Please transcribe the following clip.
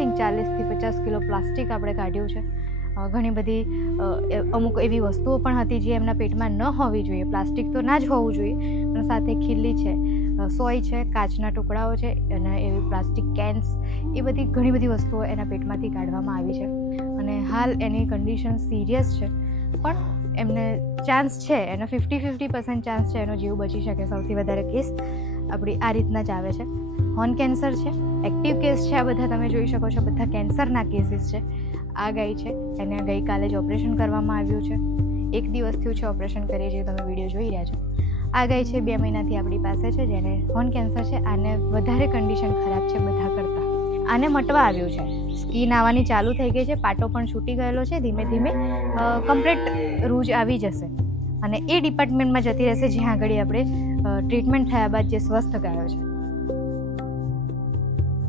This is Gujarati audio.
સમથિંગ 40થી 50 કિલો પ્લાસ્ટિક આપણે કાઢ્યું છે. ઘણી બધી અમુક એવી વસ્તુઓ પણ હતી જે એમના પેટમાં ન હોવી જોઈએ. પ્લાસ્ટિક તો ના જ હોવું જોઈએ, પણ સાથે ખીલ્લી છે, સોય છે, કાચના ટુકડાઓ છે અને એવી પ્લાસ્ટિક કેન્સ, એ બધી ઘણી બધી વસ્તુઓ એના પેટમાંથી કાઢવામાં આવી છે. અને હાલ એની કન્ડિશન સિરિયસ છે, પણ એમને ચાન્સ છે, એનો 50% ચાન્સ છે એનો જીવ બચી શકે. સૌથી વધારે કેસ આપણી આ રીતના જ આવે છે. હોર્ન કેન્સર છે, એક્ટિવ કેસ છે, આ બધા તમે જોઈ શકો છો, બધા કેન્સરના કેસીસ છે. આ ગાય છે, એને ગઈકાલે જ ઓપરેશન કરવામાં આવ્યું છે. 1 દિવસ થયું છે ઓપરેશન કરીએ, જે તમે વિડીયો જોઈ રહ્યા છો. આ ગાય છે 2 મહિનાથી આપણી પાસે છે, જેને હોર્ન કેન્સર છે. આને વધારે કન્ડિશન ખરાબ છે બધા કરતાં. આને મટવા આવ્યું છે, સ્કીન આવવાની ચાલુ થઈ ગઈ છે, પાટો પણ છૂટી ગયેલો છે. ધીમે ધીમે કમ્પ્લીટ રૂજ આવી જશે અને એ ડિપાર્ટમેન્ટમાં જતી રહેશે જ્યાં આગળ આપણે ટ્રીટમેન્ટ થયા બાદ જે સ્વસ્થ ગાયો છે.